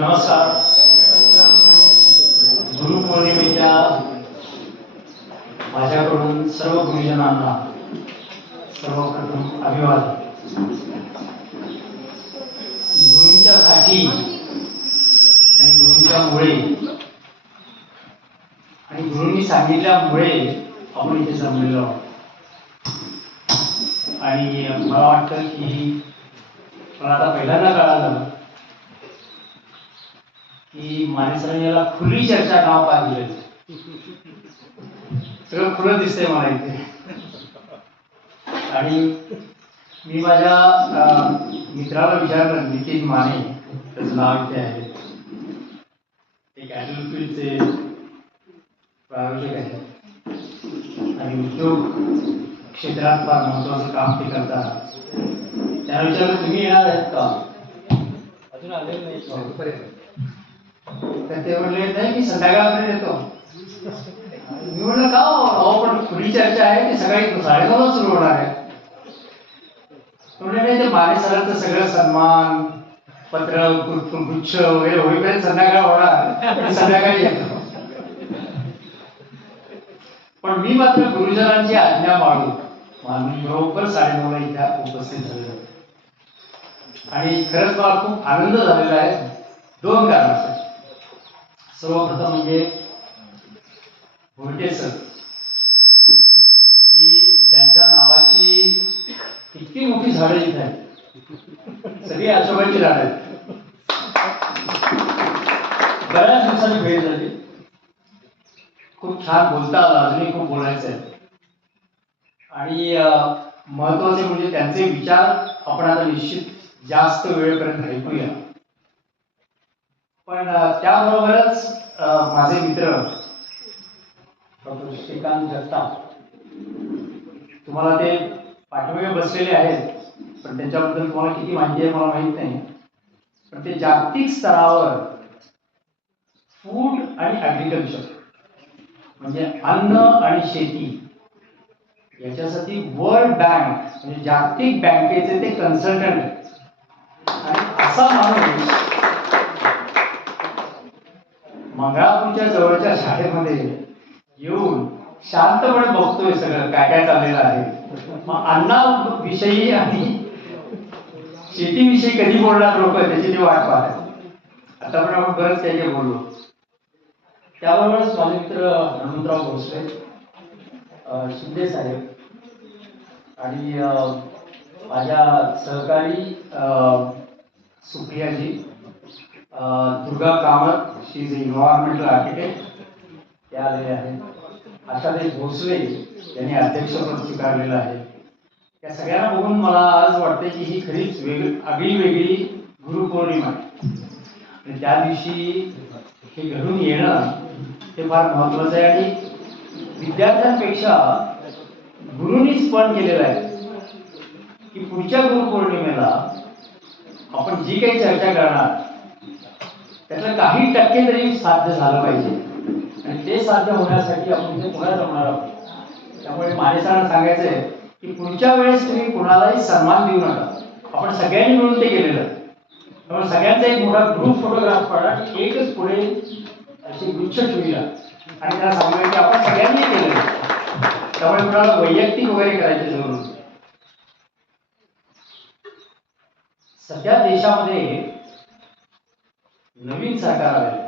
नमस्कार. गुरुपौर्णिमेच्या माझ्याकडून सर्व गुरुजनांना सर्वप्रथम अभिवादन. गुरूंच्यासाठी आणि गुरूंच्यामुळे आणि गुरूंनी सांगितल्यामुळे आपण इथे जमलेलो आहोत. आणि मला वाटतं की मला आता पहिल्यांदा कळालं की मानेसरांनी याला खुली चर्चा नाव का दिलं. सगळं खुलं दिसतंय मला इथे. आणि मी माझ्या मित्राला विचारलं, नितीन माने त्याचं नाव इथे आहे, एक ॲडल फील्डचे प्रायोजक आहेत आणि उद्योग क्षेत्रात फार महत्वाचं काम ते करतात. त्याला विचारलं, तुम्ही येणार आहेत का? अजून आलेलं नाही. तर ते म्हणले, नाही मी संध्याकाळपर्यंत येतो. मी म्हणलं का? अहो पण खुली चर्चा आहे, ती सकाळी 9:30 सुरू होणार आहे. म्हणजे नाही, ते माने सरांचं सगळं सन्मान पत्र गुच्छ वगैरे होईपर्यंत संध्याकाळ होणार, संध्याकाळी येतो. पण मी मात्र गुरुजनांची आज्ञा मानून बरोबर 9:30 इथे उपस्थित झालेलो. आणि खरंच मला खूप आनंद झालेला आहे 2 कारणासाठी. सर्वप्रथम म्हणजे भोईटे सर, की ज्यांच्या नावाची इतकी मोठी झाडं इथे आहेत, सगळी अशोकाची झाडं आहेत. बऱ्याच दिवसांनी भेट झाली, खूप छान बोलता आलं, अजूनही खूप बोलायचं आहे. आणि महत्वाचे म्हणजे त्यांचे विचार आपण आता निश्चित जास्त वेळेपर्यंत ऐकूया. पण त्याबरोबरच माझे मित्र डॉक्टर श्रीकांत जगताप, तुम्हाला ते पाठीमागे बसलेले आहेत, पण त्यांच्याबद्दल तुम्हाला किती माहिती आहे मला माहित नाही. पण ते जागतिक स्तरावर फूड आणि ॲग्रिकल्चर म्हणजे अन्न आणि शेती याच्यासाठी वर्ल्ड बँक म्हणजे जागतिक बँकेचे ते कन्सल्टंट आहेत. आणि असा माणूस मंगळापूरच्या जवळच्या शाळेमध्ये येऊन शांतपणे बघतोय सगळं काय काय चाललेलं आहे. मग अन्नाविषयी आणि शेतीविषयी कधी बोलणार लोक त्याची ते वाट पाहतात. आता पण आपण बरंच काही काही बोललो. त्याबरोबरच माझे मित्र हनुमंतराव भोसले, शिंदे साहेब आणि माझ्या सहकारी सुप्रियाजी, दुर्गा कामत, शी इज एन्व्हायरमेंटल आर्किटेक्ट, त्या आलेले आहेत. आशाताई भोसले यांनी अध्यक्षपद स्वीकारलेलं आहे. या सगळ्यांना बघून मला आज वाटते की ही खरीच आगळी वेगळी गुरुपौर्णिमा आहे. आणि त्या दिवशी हे घडून येणं हे फार महत्वाचं आहे. आणि विद्यार्थ्यांपेक्षा गुरूंनीच पण केलेलं आहे की पुढच्या गुरुपौर्णिमेला आपण जी काही चर्चा करणार त्यातलं काही टक्के तरी साध्य झालं पाहिजे. आणि ते साध्य होण्यासाठी आपण इथे पुन्हा जमणार आहोत. त्यामुळे मानेसरांना सांगायचंय की पुढच्या वेळेस तुम्ही कुणालाही सन्मान देऊ नका. आपण सगळ्यांनी मिळून ते केलेलं. त्यामुळे सगळ्यांचा एक मोठा ग्रुप फोटोग्राफ काढा, एकच पुढे अशी गुच्छ ठेवूया आणि त्याला सांगूया की आपण सगळ्यांनी केलेलं. त्यामुळे कुणाला वैयक्तिक वगैरे करायची जरूर नाही. सध्या देशामध्ये नवीन सरकार आले.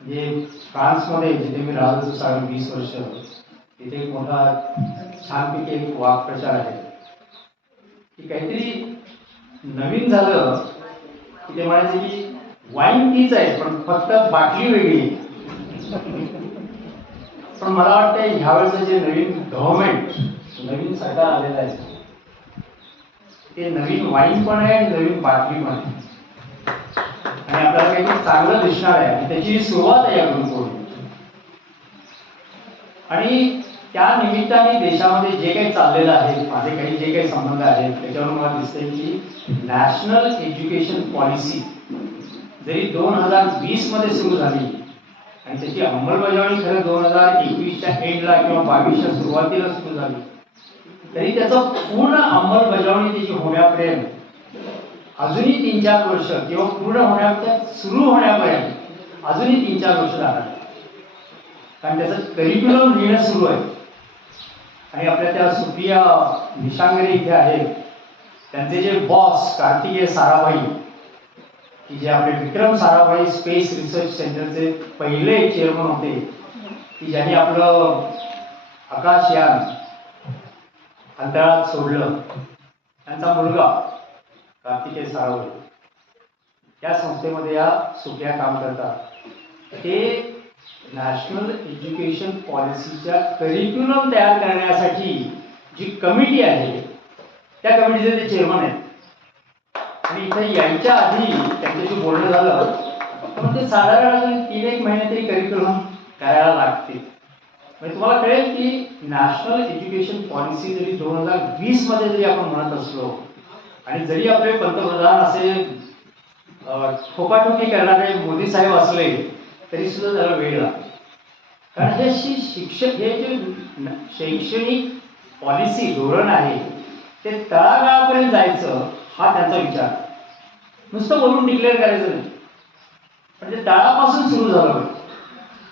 म्हणजे फ्रान्समध्ये जिथे मी राहत होतो 20 वर्ष, तिथे एक मोठा छानपैकी एक वाक्प्रचार आहे की काहीतरी नवीन झालं की ते म्हणायचे की वाईन तीच आहे पण फक्त बाटली वेगळी आहे. पण मला वाटतं ह्यावेळेचं जे नवीन गव्हर्नमेंट, नवीन सरकार आलेलं आहे, ते नवीन वाईन पण आहे आणि नवीन बाटली पण आहे. आणि आपल्याला काहीतरी चांगलं दिसणार आहे आणि त्याची सुरुवात आहे या गुरुपौर्णिमेची. आणि त्या निमित्ताने देशामध्ये जे काही चाललेलं आहे, माझे काही जे काही संबंध आहेत त्याच्यावर मला दिसतंय की नॅशनल एज्युकेशन पॉलिसी जरी 2020 मध्ये सुरू झाली आणि त्याची अंमलबजावणी खरं 2021च्या एंडला किंवा 22च्या सुरुवातीला सुरू झाली, तरी त्याचं पूर्ण अंमलबजावणी त्याची होण्यापर्यंत अजूनही 3-4 वर्ष किंवा पूर्ण होण्यापर्यंत सुरू होण्यापर्यंत अजूनही 3-4 वर्ष जाणार, कारण त्याचं करिक्युलम लिहिणं सुरू आहे. आणि आपल्या त्या सुप्रिया निशांगरे इथे आहेत, त्यांचे जे बॉस कार्तिकेय साराभाई, की जे आपले विक्रम साराभाई स्पेस रिसर्च सेंटरचे पहिले चेअरमन होते, की ज्यांनी आपलं आकाशयान अंतराळात सोडलं, त्यांचा मुलगा कार्तिकेय साराभाई त्या संस्थेमध्ये या सुप्रिया काम करतात. ते नॅशनल एज्युकेशन पॉलिसीच्या करिक्युलम तयार करण्यासाठी जी कमिटी आहे त्या कमिटीचे ते चेअरमन आहेत. आणि इथे यायच्या आधी त्यांच्याशी बोलणं झालं तर ते साधारण 3-1 महिने तरी करिक्युलम करायला लागते. म्हणजे तुम्हाला कळेल की नॅशनल एज्युकेशन पॉलिसी जरी 2020 मध्ये जरी आपण म्हणत असलो आणि जरी आपले पंतप्रधान असे ठोकाठोकी करणारे मोदी साहेब असले तरी सुद्धा त्याला वेळ लागतो. कारण हे हे जे शैक्षणिक पॉलिसी धोरण आहे ते तळागाळापर्यंत जायचं हा त्यांचा विचार. नुसतं बोलून डिक्लेअर करायचं नाही, पण ते तळापासून सुरू झालं पाहिजे.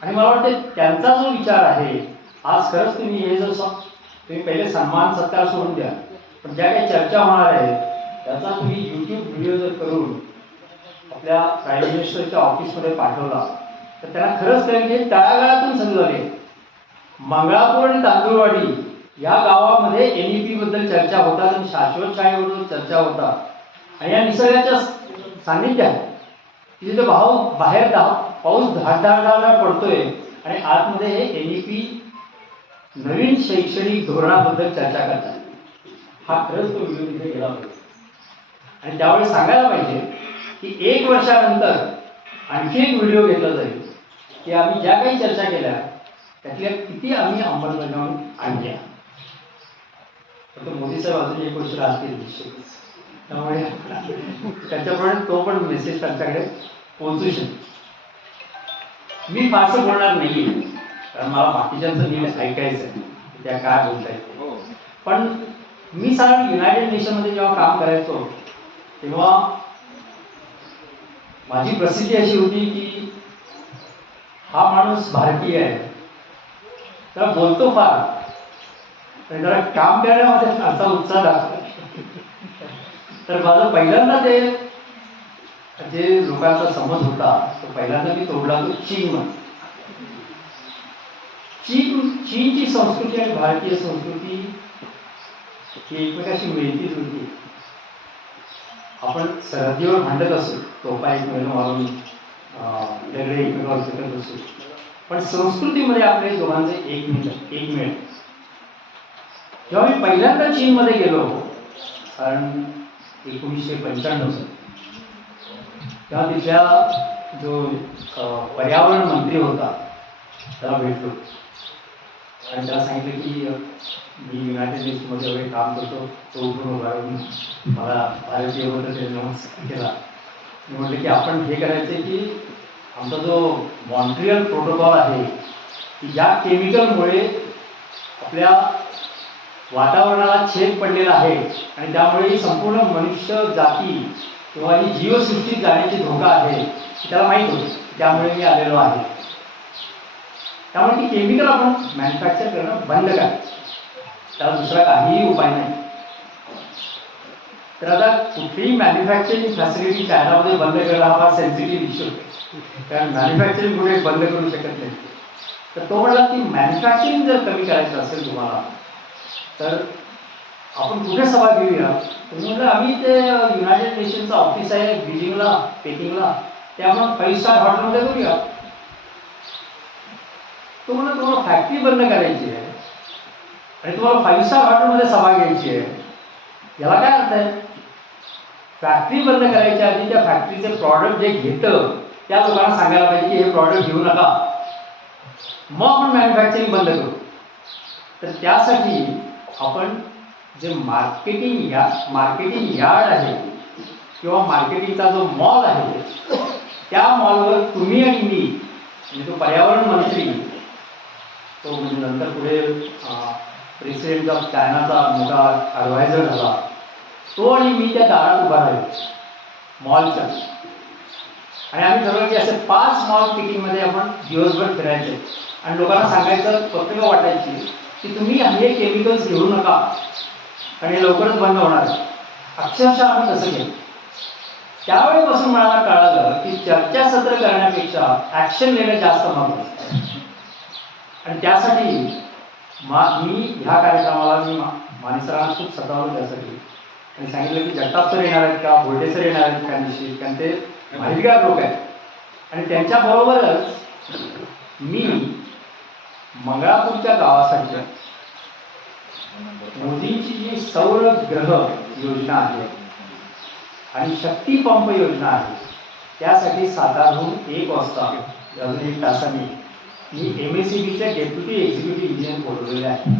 आणि मला वाटतं त्यांचा जो विचार आहे, आज खरंच तुम्ही हे जो तुम्ही पहिले सन्मान सत्कार सोडून द्या, पण ज्या काही चर्चा होणार आहेत त्याचा तुम्ही YouTube व्हिडिओ जर करून आपल्या प्राईम मिनिस्टरच्या ऑफिसमध्ये पाठवला तर त्यांना खरंच कळेल की तळागाळातून सुरू झाले. मंगळापूर आणि तांदूळवाडी या गावामध्ये NEP बद्दल चर्चा होतात आणि शाश्वत शाळेबद्दल चर्चा होतात. आणि या निसर्गाच्या सान्निध्यात तिथे बाहेर पाऊस धारधार पडतोय आणि आतमध्ये हे NEP नवीन शैक्षणिक धोरणाबद्दल चर्चा करतात. हा खरंच तो व्हिडिओ तिथे गेला पाहिजे. आणि त्यावेळी सांगायला पाहिजे की 1 वर्षानंतर आणखी एक व्हिडिओ घेतला जाईल की आम्ही ज्या काही चर्चा केल्या त्यातल्या किती आम्ही अंमलबजावणी आणल्या. फक्त मोदी साहेब अजून 1 वर्ष राहतील निश्चितच, त्यामुळे त्याच्याप्रमाणे तो पण मेसेज त्यांच्याकडे पोहोचू शकतो. मी फारसं बोलणार नाहीये कारण मला बाकीच्यांचं नीट ऐकायचं आहे त्या काय बोलतायत. पण मी साधारण युनायटेड नेशनमध्ये जेव्हा काम करायचो तेव्हा माझी प्रसिद्धी अशी होती की हा माणूस भारतीय आहे, त्याला बोलतो फार, जरा काम करण्यामध्ये असा उत्साह दाखवतो. तर माझं पहिल्यांदा ते जे लोकांचा समज होता तो पहिल्यांदा मी तोडला तो चीनची संस्कृती आणि भारतीय संस्कृती ही एकमेकाशी मिळती जुळती. आपण सरहद्दीवर भांडत असू, तोफा एकमेकांना मारून वेगळे एकमेकांवर फेकत असू, पण संस्कृतीमध्ये आपले दोघांचे एक मिळ. जेव्हा मी पहिल्यांदा चीनमध्ये गेलो कारण 1995 तेव्हा तिथल्या जो पर्यावरण मंत्री होता त्याला भेटलो आणि त्याला सांगितलं की मी युनायटेड नेशनमध्ये वगैरे काम करतो. तो उठून उभा राहून मला भारतीय बद्दल नमस्कार केला. मी म्हटलं की आपण हे करायचं की आमचा जो मॉन्ट्रियल प्रोटोकॉल आहे की ज्या केमिकलमुळे आपल्या वातावरणाला छेद पडलेला आहे आणि त्यामुळे ही संपूर्ण मनुष्य जाती किंवा ही जीवसृष्टीत जाण्याची धोका आहे त्याला माहीत होतं, त्यामुळे मी आलेलो आहे. त्यामुळे ती केमिकल आपण मॅन्युफॅक्चर करणं बंद करायचं, त्याला दुसरा काहीही उपाय नाही. तर आता कुठलीही मॅन्युफॅक्चरिंग फॅसिलिटी चायनामध्ये बंद करणं हा फार सेन्सिटिव्ह इश्यू, कारण मॅन्युफॅक्चरिंग कुठे बंद करू शकत नाही. तर तो म्हटला की मॅन्युफॅक्चरिंग जर कमी करायचं असेल तुम्हाला तर आपण कुठे सभा घेऊया. तुम्ही म्हटलं आम्ही ते युनायटेड नेशनचं ऑफिस आहे बीजिंगला पेकिंगला, ते आपण 5 स्टार हॉटेलमध्ये करूया. तो म्हणून तुम्हाला फॅक्टरी बंद करायची आहे आणि तुम्हाला 5 स्टार हॉटेलमध्ये सभा घ्यायची आहे, याला काय अर्थ आहे. फॅक्टरी बंद करायच्या आधी त्या फॅक्टरीचे प्रॉडक्ट जे घेतं त्या लोकांना सांगायला पाहिजे की हे प्रॉडक्ट घेऊ नका, मग आपण मॅन्युफॅक्चरिंग बंद करू. तर त्यासाठी आपण जे मार्केटिंग यार्ड आहे किंवा मार्केटिंगचा जो मॉल आहे त्या मॉलवर तुम्ही आणि मी म्हणजे तो पर्यावरण मंत्री, तो म्हणजे नंतर पुढे प्रेसिडेंट ऑफ चायनाचा मोठा ॲडवायझर झाला, तो आणि मी त्या दारात उभा राहील मॉलच्या, आणि आम्ही ठरवलं की असे 5 मॉल पिकिंगमध्ये आपण दिवसभर फिरायचे आणि लोकांना सांगायचं, पत्रिका वाटायची की तुम्ही हे केमिकल्स घेऊ नका आणि हे लवकरच बंद होणार आहे. अक्षरशः आम्ही तसं केलं. त्यावेळेपासून मला कळालं की चर्चासत्र करण्यापेक्षा ॲक्शन घेणं जास्त महत्त्वाचं. आणि त्यासाठी मी ह्या कार्यक्रमाला माने सरांना खूप सतावलं त्यासाठी आणि सांगितलं की जगताप सर येणार आहेत का, भोटे सर येणार आहेत का निश्चित, कारण ते माहितगार लोक आहेत. आणि त्यांच्याबरोबरच मी मंगळापूरच्या गावासाठी मोदींची जी सौर ग्रह योजना आहे आणि शक्ती पंप योजना आहे, त्यासाठी सातारहून 1 वाजता अजून 1 तासांनी मी MSEBच्या डेप्युटी एक्झिक्युटिव्ह इंजिनियर बोलवलेले आहे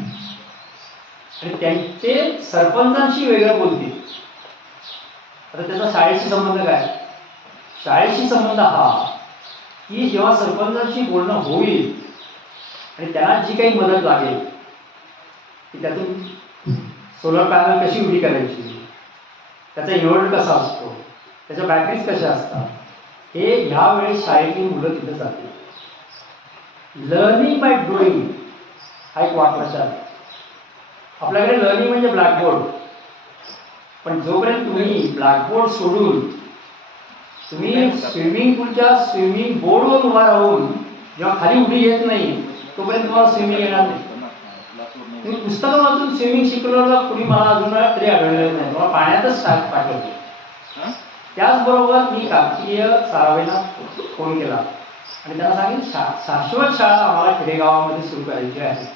आणि त्यांचे सरपंचांशी वेगळं बोलतील. आता त्याचा शाळेशी संबंध काय? शाळेशी संबंध हा की जेव्हा सरपंचांशी बोलणं होईल आणि त्यांना जी काही मदत लागेल की त्यातून सोलर पॅनल कशी उभी करायची, त्याचा इन्व्हर्टर कसा असतो, त्याच्या बॅटरीज कशा असतात, हे ह्यावेळेस शाळेतली मुलं तिथं जातील. लर्निंग बाय डुईंग हा एक वाटचाल आहे. आपल्याकडे लर्निंग म्हणजे ब्लॅकबोर्ड, पण जोपर्यंत तुम्ही ब्लॅकबोर्ड सोडून तुम्ही स्विमिंग पूलच्या स्विमिंग बोर्डवर उभा राहून जेव्हा खाली उडी येत नाही तोपर्यंत तुम्हाला स्विमिंग येणार नाही. तुम्ही पुस्तकं वाचून स्विमिंग शिकवलं कुणी मला अजून तरी आढळलेलं नाही, तुम्हाला पाण्यातच पाठवतो. त्याचबरोबर मी कार्तिकीय सारावेना फोन केला आणि त्यांना सांगितलं शाश्वत शाळा आम्हाला खेडेगावामध्ये सुरू करायची आहे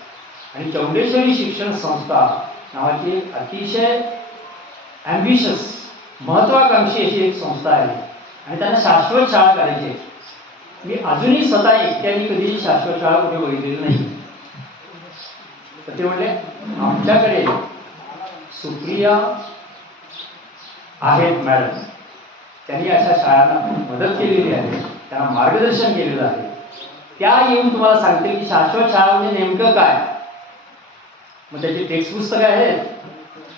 आणि चौंडेश्वरी शिक्षण संस्था नावाची एक अतिशय ॲम्बिशियस महत्त्वाकांक्षी अशी एक संस्था आहे आणि त्यांना शाश्वत शाळा करायची. मी अजूनही स्वतः एकट्याने कधी शाश्वत शाळा कुठे बघितलेली नाही. तर ते म्हणले आमच्याकडे सुप्रिया आहेत मॅडम, त्यांनी अशा शाळांना मदत केलेली आहे, त्यांना मार्गदर्शन केलेलं आहे, त्या येऊन तुम्हाला सांगते की शाश्वत शाळा म्हणजे नेमकं काय. मग त्याची टेक्स्ट पुस्तकं आहेत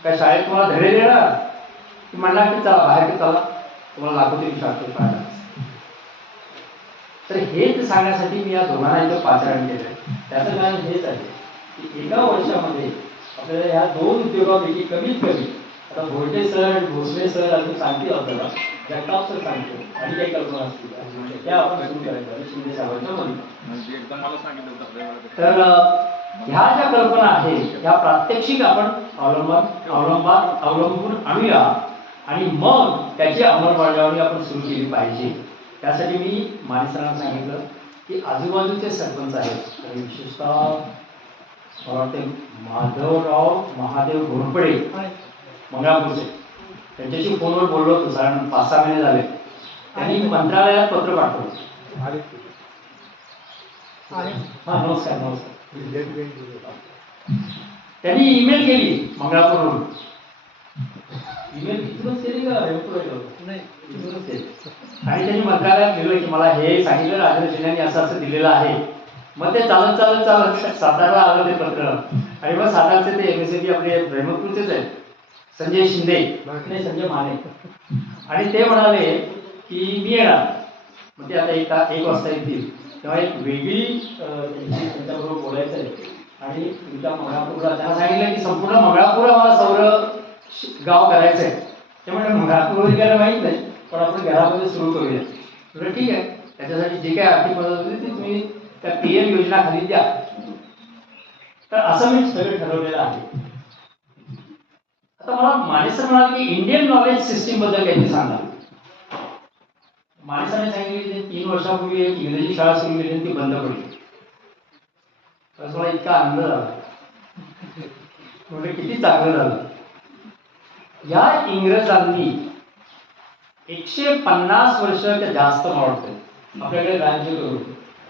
काय, शाळेत तुम्हाला धडे देणार की म्हणणार की चला बाहेर चला तुम्हाला दाखवते की शाश्वत शाळा. तर हेच सांगण्यासाठी मी या दोघांना इथं पाचारण केलं. त्याचं कारण हेच आहे की एका वर्षामध्ये आपल्याला ह्या 2 उद्योगापैकी कमीत कमी आता भोटे सर भोसले सर अजून सांगतील आपल्याला, जगताप सर सांगतो आणि काही कल्पना असतील त्या आपण सुरू करायचं शिंदे साहेबांच्या मध्ये. तर ह्या ज्या कल्पना आहेत ह्या प्रात्यक्षिक आपण अवलंबून आणूया आणि मग त्याची अंमलबजावणी आपण सुरू केली पाहिजे. त्यासाठी मी माने सरांना सांगितलं की आजूबाजूचे सरपंच आहेत आणि विशेषतः मला वाटते माधवराव महादेव घोरपडे मंगळापूरचे, त्यांच्याशी फोनवर बोललो होतो, साधारण 5-6 महिने झाले. त्यांनी मंत्रालयात पत्र पाठवलं. हां नमस्कार नमस्कार. त्यांनी ईमेल केली मंगळापूरवरून. ईमेल तिथूनच केली का नाही तिथूनच केली आणि त्यांनी मंत्रालयात लिहिलं की मला हे सांगितलं राजेंद्र शिंदेंनी असं असं दिलेलं आहे. मग ते चालत चालत चालत सातारा आलं ते पत्र आणि मग सातारचे ते MSEB आपले ब्रह्मपूरचेच आहेत संजय शिंदे नाही संजय माने आणि ते म्हणाले की मी येणार. मग ते आता 1 वाजता येतील तेव्हा एक वेगळी त्यांच्याबरोबर बोलायचं आहे आणि तुमच्या मंगळापूरला त्यांना सांगितलं की संपूर्ण मंगळापूर आम्हाला सौर गाव करायचं आहे. ते म्हणजे मंगळापूर वगैरे माहीत नाही पण आपण घरामध्ये सुरू करूया. तुला ठीक आहे, त्याच्यासाठी जी काही आर्थिक मदत होती ती तुम्ही त्या PM योजना खाली द्या. तर असं मी सगळं ठरवलेलं आहे. आता मला माने सर म्हणाले की इंडियन नॉलेज सिस्टीम बद्दल काहीतरी सांगा. माने सरांनी सांगितले की 3 वर्षापूर्वी एक इंग्रजी शाळा सुरू केली ती बंद पडली. तर मला इतका आनंद झाला, म्हणजे किती चांगलं झालं. या इंग्रजांनी 150 वर्षाच्या जास्त मला वाटतं आपल्याकडे राज्य करून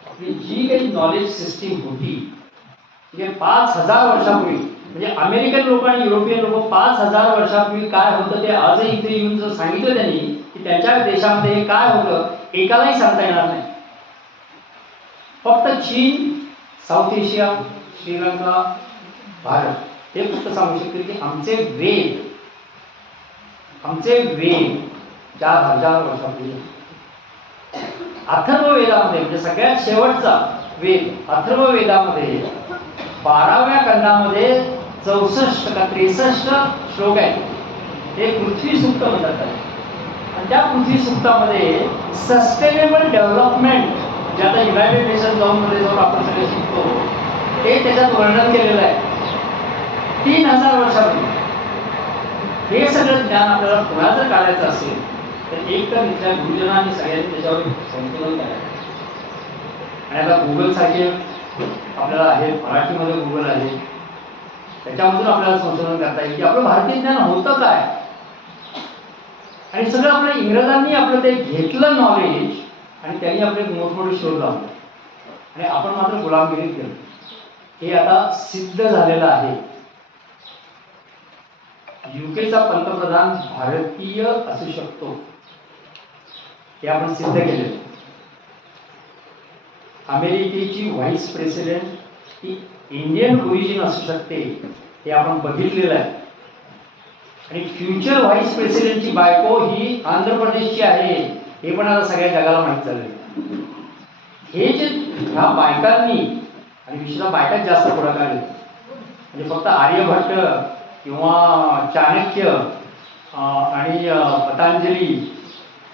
आपली जी काही नॉलेज सिस्टीम होती म्हणजे 5000 वर्षापूर्वी, म्हणजे अमेरिकन लोक आणि युरोपियन लोक 5000 वर्षापूर्वी काय होतं ते आजही इथे येऊन जर सांगितलं त्यांनी की त्यांच्या देशामध्ये हे काय होतं एकालाही सांगता येणार नाही. फक्त चीन, साऊथ एशिया, श्रीलंका, भारत हे फक्त सांगू शकतील की आमचे वेद 4000 वर्षापूर्वी. अथर्ववेदामध्ये म्हणजे सगळ्यात शेवटचा वेद अथर्ववेदामध्ये 12व्या खंडामध्ये 64 का 63 श्लोक आहेत. ते पृथ्वी सूक्त म्हणतात. आणि त्या पृथ्वी सूक्तामध्ये सस्टेनेबल डेव्हलपमेंट जे आता युनायटेड नेशन मध्ये जाऊन आपण सगळे शिकतो ते त्याच्यात वर्णन केलेलं आहे. 3000 वर्षापूर्वी हे सगळं ज्ञान आपल्याला पुन्हा जर काढायचं असेल तर एक तर इथल्या गुरुजनांनी सगळ्यांनी त्याच्यावर संशोधन करायचं. आणि आता गुगल सारखे आपल्याला आहे, मराठीमध्ये गुगल आहे, त्याच्यामधून आपल्याला संशोधन करता येईल की आपलं भारतीय ज्ञान होतं काय. आणि सगळं आपल्या इंग्रजांनी आपलं ते घेतलं नॉलेज आणि त्यांनी आपले मोठमोठे शोध लावले आणि आपण मात्र गुलामगिरीत केलं. हे आता सिद्ध झालेलं आहे. युकेचा पंतप्रधान भारतीय असू शकतो हे आपण सिद्ध केले. अमेरिकेची व्हाईस प्रेसिडेंट ही इंडियन ओरिजिन असू शकते हे आपण बघितलेलं आहे. आणि फ्युचर व्हाईस प्रेसिडेंटची बायको ही आंध्र प्रदेशची आहे हे पण आता सगळ्या जगाला माहीत झालंय. हे जे ह्या बायकांनी आणि विशेषतः बायकाच जास्त पुढाकार घेतला. म्हणजे फक्त आर्यभट्ट किंवा चाणक्य आणि पतंजली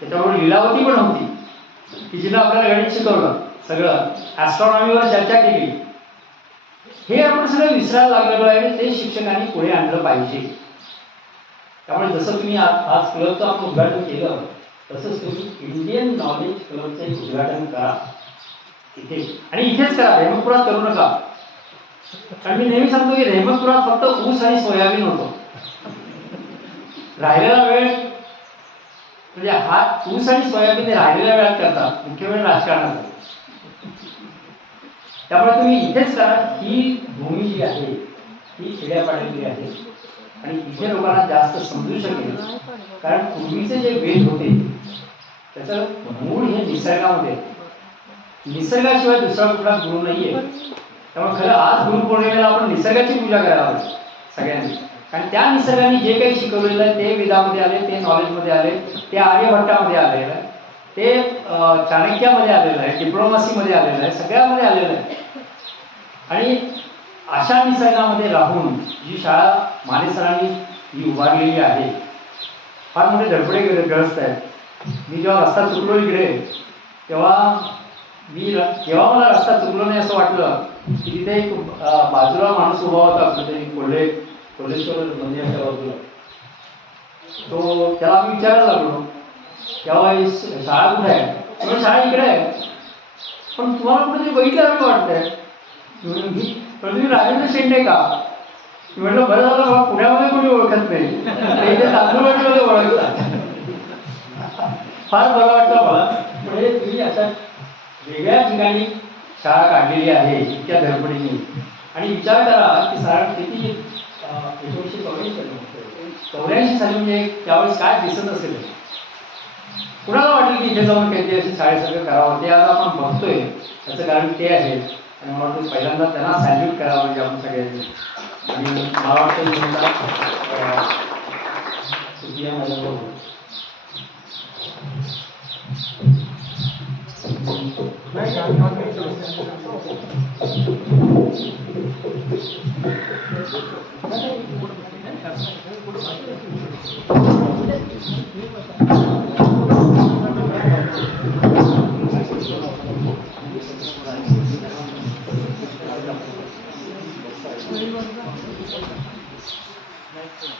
त्याच्याबरोबर लीलावती पण होती की जिनं आपल्याला गणित शिकवलं, सगळं ॲस्ट्रॉनॉमीवर चर्चा केली. हे आपण सगळं विसरायला लागलेलो आहे आणि ते शिक्षकांनी पुढे आणलं पाहिजे. त्यामुळे जसं तुम्ही आज क्लबचं आपण उद्घाटन केलं तसंच तुम्ही इंडियन नॉलेज क्लबचं एक उद्घाटन करा इथे. आणि इथेच करा, रेहमतपुरात करू नका. कारण मी नेहमी सांगतो की रेहमतपुरात फक्त ऊस आणि सोयाबीन होतो. राहिलेला वेळ म्हणजे हा ऊस आणि सोयाबीन राहिलेल्या वेळात करतात, मुख्य वेळ राजकारणाचा. त्यामुळे तुम्ही इथेच करा. ही भूमी जी आहे ही खेड्यापाड्यातली आहे आणि इथे लोकांना जास्त समजू शकेल. कारण पूर्वीचे जे वेद होते त्याचं मूळ हे निसर्गामध्ये, निसर्गाशिवाय दुसरा कुठला गुरु नाहीये. त्यामुळे खरं आज गुरुपौर्णिमेला आपण निसर्गाची पूजा करायला हवी सगळ्यांनी. कारण त्या निसर्गाने जे काही शिकवलेलं आहे ते वेदामध्ये आले, ते नॉलेजमध्ये आले, ते आर्यभट्टामध्ये आलेलं आहे, ते चाणक्यामध्ये आलेलं आहे, डिप्लोमसीमध्ये आलेलं आहे, सगळ्यामध्ये आलेलं आहे. आणि अशा निसर्गामध्ये राहून जी शाळा माने सरांनी ही उभारलेली आहे, फार मोठे धडपडे ग्रस्त आहेत. मी जेव्हा रस्ता चुकलो इकडे तेव्हा मला रस्ता चुकलो नाही असं वाटलं की तिथे एक बाजूला माणूस उभा होता कोल्हेश्वर मंदिराच्या बाजूला. तो त्याला मी विचारायला लागलो तेव्हा शाळा कुठे आहे. त्यामुळे शाळा इकडे आहे, पण तुम्हाला कुठे बघितलं वाटतंय. पण तुम्ही राजेंद्र शेंडे का. म्हटलं बरं झालं बाबा, पुण्यामध्ये कोणी ओळखत नाही, इथे तांदूळवाडीमध्ये ओळखतात. फार बरं वाटलं मला. म्हणजे तुम्ही अशा वेगळ्या ठिकाणी शाळा काढलेली आहे इतक्या धडपडीने. आणि विचार करा की साधारण किती 1984 साली म्हणजे त्यावेळेस काय दिसत असेल. कुणाला वाटेल की इथे जाऊन काहीतरी अशी शाळेसारखं करावं. ते आता आपण बघतोय त्याचं कारण ते आहे. आणि मला वाटतं पहिल्यांदा त्यांना सॅल्यूट करावं म्हणजे आपण सगळ्यांनी. आणि मला वाटतं